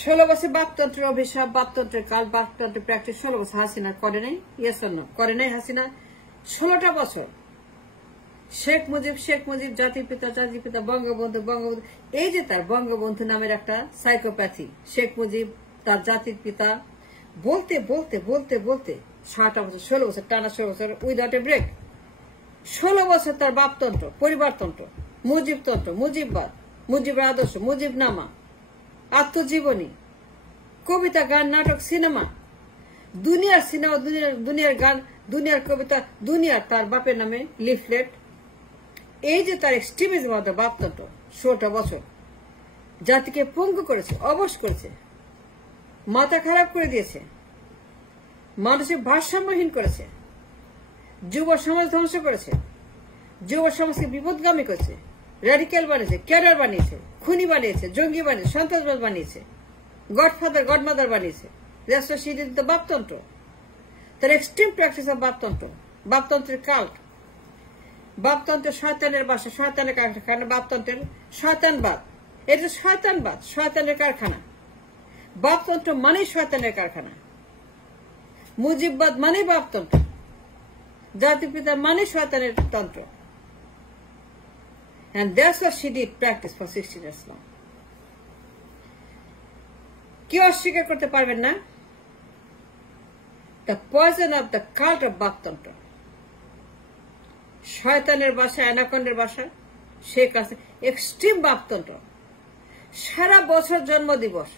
16 বছর বাপতন্ত্রের অভিশাপ, বাপতন্ত্রের কাল, বাপতন্ত্রের প্র্যাকটিস 16 বছর হাসিনা করে নাই। Yes or no? করে নাই হাসিনা 16টা বছর। শেখ মুজিব জাতির পিতা বঙ্গবন্ধু। এই যে তার বঙ্গবন্ধু নামের একটা সাইকোপ্যাথি, শেখ মুজিব তার জাতির পিতা, বলতে 6টা বছর, 16 বছর টানা, 16 বছর উইদাউট এ ব্রেক। 16 বছর তার বাপতন্ত্র, পরিবারতন্ত্র, মুজিবতন্ত্র, মুজিববাদ, মুজিবের আদর্শ, মুজিবনামা, আত্মজীবনী, কবিতা, গান, নাটক, সিনেমা, দুনিয়ার সিনেমা, দুনিয়ার গান, দুনিয়ার কবিতা, দুনিয়ার তার বাপের নামে লিফলেট। এই যে তার এক্সট্রিমিজম বাপতন্ত্র 16টা বছর জাতিকে পঙ্গু করেছে, অবশ করেছে, মাথা খারাপ করে দিয়েছে, মানুষের ভারসাম্যহীন করেছে, যুব সমাজ ধ্বংস করেছে, যুব সমাজকে বিপদগামী করেছে, র্যাডিক্যাল বানিয়েছে, ক্যাডার বানিয়েছে, খুনি বানিয়েছে, জঙ্গি বানিয়েছে, সন্ত্রাসবাদ বানিয়েছে, গডফাদার গডমাদার বানিয়েছে। রাষ্ট্র স্বীকৃত বাপতন্ত্র, তার এক্সট্রিম প্র্যাকটিস অফ বাপতন্ত্র, বাপতন্ত্রের কাল্ট, বাপতন্ত্রের শয়তানের বাসা, শয়তানের কারখানা, বাপতন্ত্রের শয়তানবাদ। এটা শয়তানবাদ, শয়তানের কারখানা। বাপতন্ত্র মানেই শয়তানের কারখানা, মুজিববাদ মানেই বাপতন্ত্র, জাতির পিতা মানে শয়তানের তন্ত্র। And that's what she did practice for 16 years long. কি অস্বীকার করতে পারবেন না? The poison of the cult of বাপতন্ত্র, শয়তানের বাসা, অ্যানাকন্ডের বাসা, শেখ হাসিনা এক্সট্রিম বাপতন্ত্র। সারা বছর জন্মদিবস,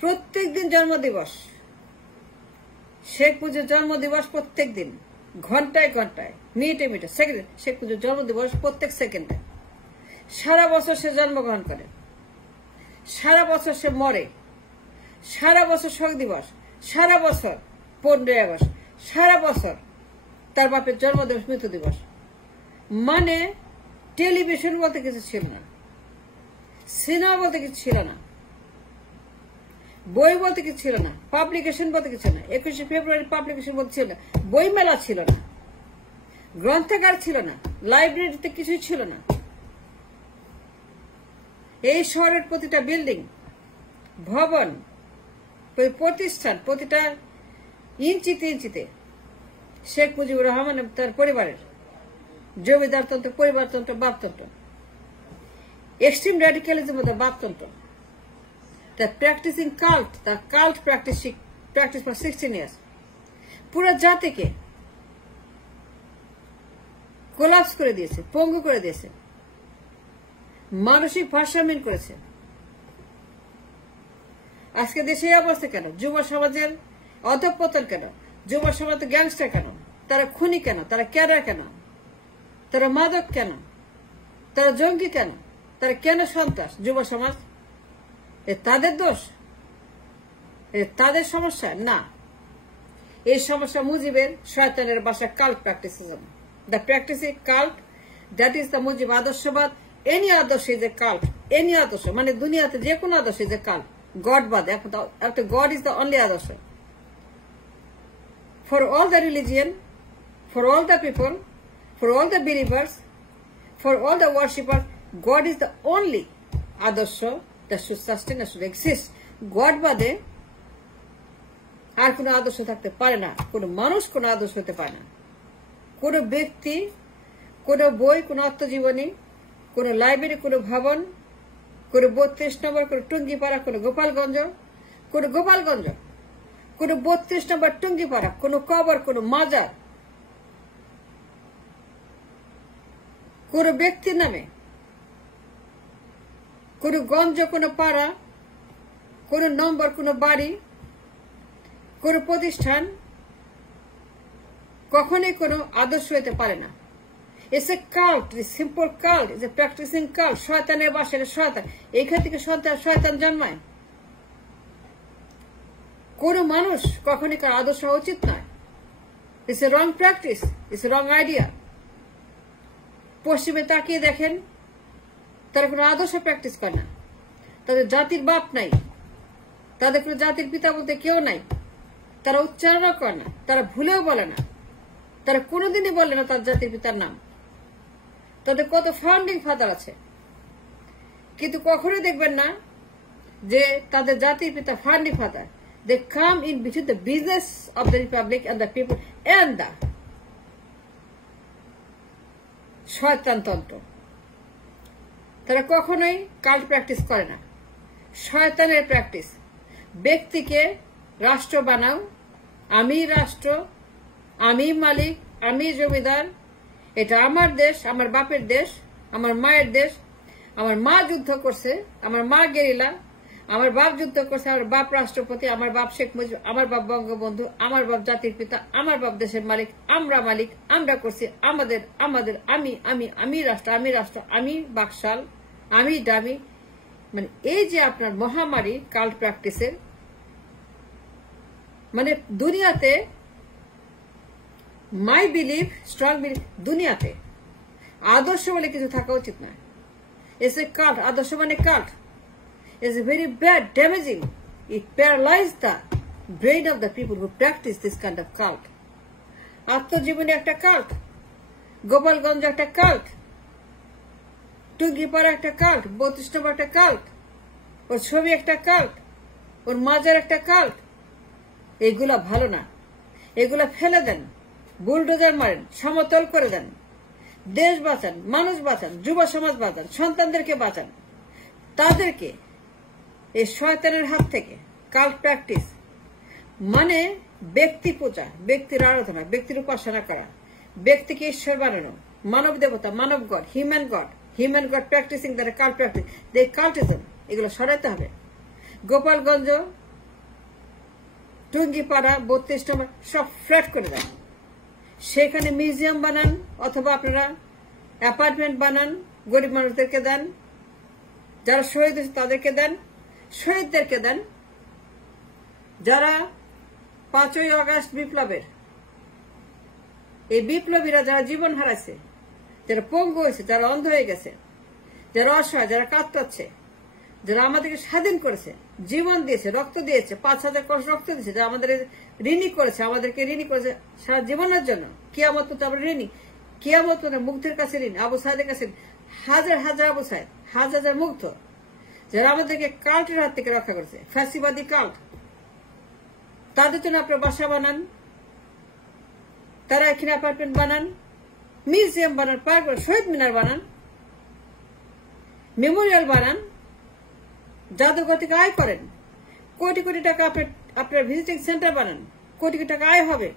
প্রত্যেক দিন জন্মদিবস, শেখ মুজিবের জন্মদিবস প্রত্যেক দিন, ঘন্টায় ঘন্টায়, মিনিটে মিনিটে, সেকেন্ডে শেখ মুজিবের জন্মদিবস প্রত্যেক সেকেন্ডে। সারা বছর সে জন্মগ্রহণ করে, সারা বছর সে মরে, সারা বছর শোক দিবস, সারা বছর 15ই আগস্ট, সারা বছর তার বাপের জন্মদিবস, মৃত্যু দিবস। মানে টেলিভিশন বলতে কিছু ছিল না, সিনেমা বলতে কিছু ছিল না, বই বলতে কিছু ছিল না, পাবলিকেশন বলতে কিছু না, 21শে ফেব্রুয়ারি পাবলিকেশন বলতে ছিল না, বইমেলা ছিল না, গ্রন্থাগার ছিল না, লাইব্রেরিতে কিছুই ছিল না। এই শহরের প্রতিটা বিল্ডিং, ভবন, প্রতিষ্ঠান, প্রতিটা ইঞ্চিতে শেখ মুজিবুর রহমান তার পরিবারের জমিদারতন্ত্র, পরিবারতন্ত্র, বাপতন্ত্র, extreme র্যাডিক্যালিজম বাপতন্ত্র। The practicing cult, the cult practice for 16 years. পুরো জাতিকে কোলাপস করে দিয়েছে, পঙ্গু করে দিয়েছে, মানসিক ভারসাম্যহীন করেছে। আজকে দেশের অবস্থা কেন? যুব সমাজের অধঃপতন কেন? যুব সমাজ গ্যাংস্টার কেন? তারা খুনি কেন? তারা ক্যাডার কেন? তারা মাদক কেন? তারা জঙ্গি কেন? তারা কেন সন্ত্রাস? যুব সমাজ তাদের দোষ, তাদের সমস্যা না। এই সমস্যা মুজিবের শয়তানের বাসা cult practicism. The practising cult, that is the Mujib আদর্শবাদ। Any adarsh is a cult, any adarsh মানে দুনিয়াতে যে কোনো আদর্শ ইজ এ কাল্ট। গডবাদ, একটা গড ইজ দ্য অনলি আদর্শ। For all the religion, for all the people, for all the believers, for all the worshipper, god is the only আদর্শ that should sustain, that should exist. God বাদে আর কোন আদর্শ থাকতে পারে না, কোন মানুষ কোন আদর্শ হতে পারে না, কোন ব্যক্তি, কোন বই, কোন আত্মজীবনী, কোন লাইব্রেরি, কোন ভবন, কোন 32 নম্বর, কোন টুঙ্গিপাড়া, কোন গোপালগঞ্জ, কোন 32 নম্বর টুঙ্গিপাড়া, কোন কবর, কোন মাজার, কোন ব্যক্তির নামে, কোন গঞ্জ, কোন পাড়া, কোন নম্বর, কোন বাড়ি, কোন প্রতিষ্ঠান কখনোই কোন আদর্শ হতে পারে না। It's a cult, simple cult, it's a practicing cult. শয়তানের বাসায় শয়তান, এইখান থেকে শয়তান জন্মায়। কোন মানুষ কখনই কার আদর্শ হওয়া উচিত নয়। It's a wrong practice, it's a wrong idea. পশ্চিমে তাকিয়ে দেখেন, তারা কোনো আদর্শ প্র্যাকটিস করে না, তাদের জাতির বাপ নাই, তাদের কোনো জাতির পিতা বলতে কেউ নাই, তারা উচ্চারণও করে না, তারা ভুলেও বলে না, তারা কোনোদিনই বলে না তার জাতির পিতার নাম। তাদের কত ফাউন্ডিং ফাদার আছে, কিন্তু কখনোই দেখবেন না যে তাদের জাতির পিতা founding father, they come in between the business of the republic and the people and the শয়তানতন্ত্র। তারা কখনোই কাল্ট প্র্যাকটিস করে না, শয়তানের প্র্যাকটিস। ব্যক্তিকে রাষ্ট্র বানাও, আমি রাষ্ট্র, আমি মালিক, আমি জমিদার, এটা আমার দেশ, আমার বাপের দেশ, আমার মায়ের দেশ, আমার মা যুদ্ধ করছে, আমার মা গেরিলা, আমার বাপ যুদ্ধ করছে, আমার বাপ রাষ্ট্রপতি, আমার বাপ শেখ মুজিব, আমার বাপ বঙ্গবন্ধু, আমার বাপ জাতির পিতা, আমার বাপ দেশের মালিক, আমরা করছি, আমাদের আমাদের আমি আমি আমি রাষ্ট্র, আমি রাষ্ট্র, আমি বাকশাল, আমি দামি। মানে এই যে আপনার মহামারী কাল্ট প্র্যাকটিসের, মানে দুনিয়াতে মাই বিলিভ, স্ট্রং বিলিভ, দুনিয়াতে আদর্শ বলে কিছু থাকা উচিত নয়। ইটস এ কাল্ট, আদর্শ মানে cult. Is very bad, damaging. It paralyzes the brain of the people who practice this kind of cult. আত্মজীবনী একটা কাল্ট, গোপালগঞ্জ একটা কাল্ট, টুঙ্গিপাড়া একটা কাল্ট, 32 নম্বর একটা কাল্ট, ওর ছবি একটা কাল্ট, ওর মাজার একটা কাল্ট। এগুলা ভালো না, এগুলা ফেলে দেন, বুলডোজার মারেন, সমতল করে দেন, দেশ বাঁচান, মানুষ বাঁচান, যুব সমাজ বাঁচান, সন্তানদেরকে বাঁচান। তাদেরকে এই শয়তানের হাত থেকে কাল্ট প্র্যাকটিস মানে ব্যক্তি পূজা, ব্যক্তির আরাধনা, ব্যক্তির উপাসনা করা, ব্যক্তিকে ঈশ্বর বানানো, মানব দেবতা, মানব god, human god practising the cult practice, the cultism, এগুলো সরাইতে হবে। গোপালগঞ্জ, টুঙ্গিপাড়া, 32 নম্বর সব ফ্ল্যাট করে দেন, সেখানে মিউজিয়াম বানান, অথবা আপনারা অ্যাপার্টমেন্ট বানান, গরিব মানুষদেরকে দেন, যারা শহীদ হয়েছে তাদেরকে দেন, শহীদদেরকে দেন, যারা 5ই আগস্ট বিপ্লবের এই বিপ্লবীরা যারা জীবন হারাইছে, যারা পঙ্গু হয়েছে, যারা অন্ধ হয়ে গেছে, যারা অসহায়, যারা কাতরাচ্ছে, যারা আমাদেরকে স্বাধীন করেছে, জীবন দিয়েছে, রক্ত দিয়েছে, 5000 কলস রক্ত দিয়েছে, যারা আমাদের ঋণী করেছে, আমাদেরকে ঋণী করেছে সারা জীবনের জন্য, কিয়ামত পর্যন্ত আমরা ঋণী, কিয়ামত পর্যন্ত মুগ্ধের কাছে ঋণ, আবু সাইদের কাছে হাজার হাজার আবু সাইদ, হাজার হাজার মুগ্ধ, যারা আমাদেরকে কাল্টের হাত থেকে রক্ষা করেছে, ফ্যাসিবাদী কাল্ট, তাদের জন্য আপনার বাসা বানান, তারা এখানে অ্যাপার্টমেন্ট বানান, মিউজিয়াম বানান, পার্ক বানান, শহীদ মিনার বানান, মেমোরিয়াল বানান, জাদুঘর থেকে আয় করেন, কোটি কোটি টাকা আপনার ভিজিটিং সেন্টার বানান, কোটি কোটি টাকা আয় হবে,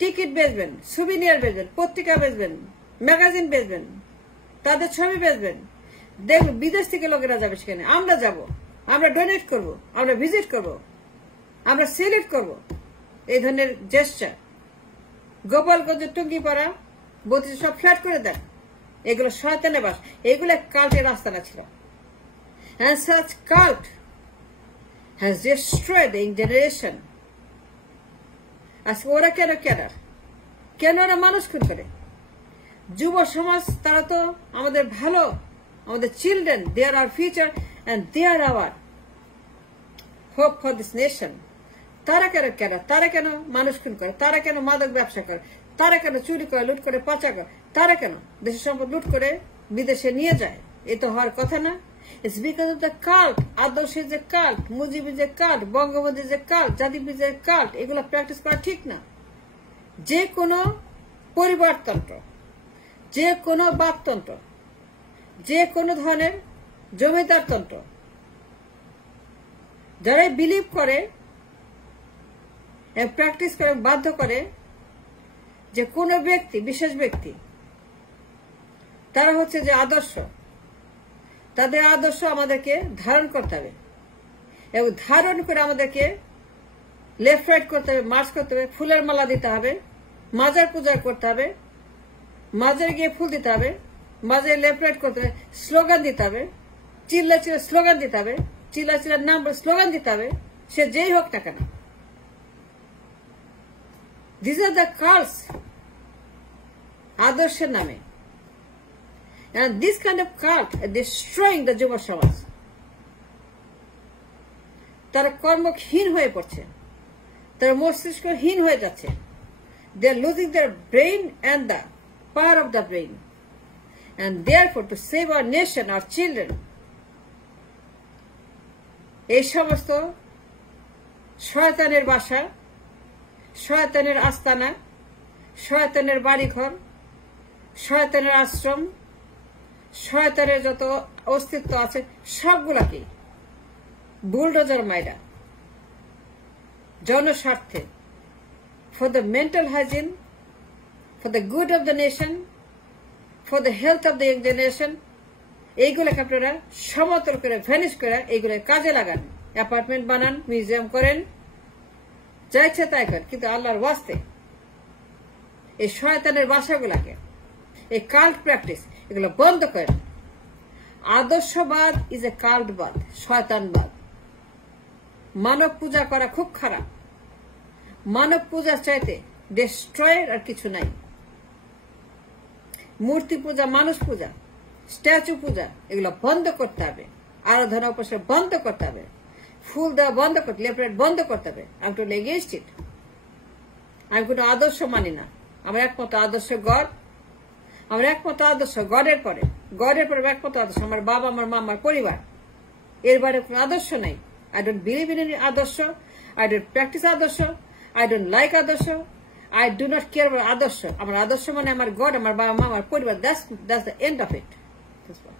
টিকিট বেচবেন, সুভিনিয়ার বেচবেন, পত্রিকা বেচবেন, ম্যাগাজিন বেচবেন, তাদের ছবি বেচবেন, দেখবেন বিদেশ থেকে লোকেরা যাবে সেখানে, আমরা যাব, আমরা ডোনেট করব, আমরা ভিজিট করব, আমরা সিলেক্ট করব, এই ধরনের জেস্চার। গোপালগঞ্জ, টুঙ্গিপাড়া, 32 সব ফ্ল্যাট করে দেন, এগুলো শয়তানের বাস, এগুলো কাল্টের রাস্তা ছিল। And such cult has destroyed the generation. আজকে ওরা কেন ওরা মানুষ খুন করে? যুব সমাজ, তারা তো আমাদের ভালো, আমাদের children, they are our future and they are our hope for this nation. তারা কেন মানুষ খুন করে? তারা কেন মাদক ব্যবসা করে? তারা কেন চুরি করে, লুট করে, পাচার করে? তারা কেন দেশের সম্পদ লুট করে বিদেশে নিয়ে যায়? এ তো হওয়ার কথা না। It's because of the cult, আদর্শের যে কাল্ট, মুজিবের যে কাল্ট, বঙ্গবন্ধুর যে কাল্ট, জাতির যে কাল্ট, এগুলো প্র্যাকটিস করা ঠিক না। যে কোনো পরিবারতন্ত্র, যে কোনো বাপতন্ত্র, যে কোনো ধরনের জমিদারতন্ত্র, যারা বিলিভ করে, প্র্যাকটিস করে, বাধ্য করে যে কোনো ব্যক্তি, বিশেষ ব্যক্তি, তারা হচ্ছে যে আদর্শ, তাদের আদর্শ আমাদেরকে ধারণ করতে হবে, এবং ধারণ করে আমাদেরকে লেফট রাইট করতে হবে, মার্চ করতে হবে, ফুলের মালা দিতে হবে, মাজার পূজা করতে হবে, মাজারে গিয়ে ফুল দিতে হবে, মাজারে লেফট রাইট করতে হবে, স্লোগান দিতে হবে, চিল্লা স্লোগান দিতে হবে, চিল্লার নাম স্লোগান দিতে হবে, সে যেই হোক না কেন। These are the cults, আদর্শের নামে। And this kind of cult are destroying the যুব সমাজ। তারা কর্মহীন হয়ে পড়ছে, তারা মস্তিষ্কহীন হয়ে যাচ্ছে। They are losing their brain and the power of the brain. And therefore, to save our nation, our children, এই সমস্ত শয়তানের বাসা, শয়তানের আস্তানা, শয়তানের বাড়িঘর, শয়তানের আশ্রম, শয়তানের যত অস্তিত্ব আছে সবগুলাকে বুলডোজার মাইরা জনস্বার্থে, for the mental hygiene, for the good of the nation, for the health of the young generation, এইগুলোকে আপনারা সমতল করে ভ্যানিশ করে এইগুলো কাজে লাগান, অ্যাপার্টমেন্ট বানান, মিউজিয়াম করেন, যা ইচ্ছে তাই করেন, কিন্তু আল্লাহর ওয়াস্তে এই শয়তানের বাসাগুলাকে, এই কাল্ট প্র্যাকটিস এগুলো বন্ধ করেন। আদর্শবাদ ইজ এ কাল্টবাদ, শয়তানবাদ। মানব পূজা করা খুব খারাপ। মানব পূজার চাইতে ডিস্ট্রয়ের আর কিছু নাই। মূর্তি পূজা, মানুষ পূজা, স্ট্যাচু পূজা এগুলো বন্ধ করতে হবে। আরাধনা উপাসনা বন্ধ করতে হবে। ফুল দেওয়া বন্ধ করতে, লেফট বন্ধ করতে হবে। আমি তো এগেইনস্ট ইট। আমি কোনো আদর্শ মানি না। আমার একমাত্র আদর্শ গড। আমার একমাত্র আদর্শ গডের পরে একমাত্র আদর্শ আমার বাবা, আমার মা, আমার পরিবার। এর বাইরে কোনো আদর্শ নাই। I don't believe in any আদর্শ। I don't practice আদর্শ। I don't like আদর্শ। I do not care about আদর্শ। আমার আদর্শ মানে আমার গড, আমার বাবা, মা, আমার পরিবার। That's the end of it. That's what.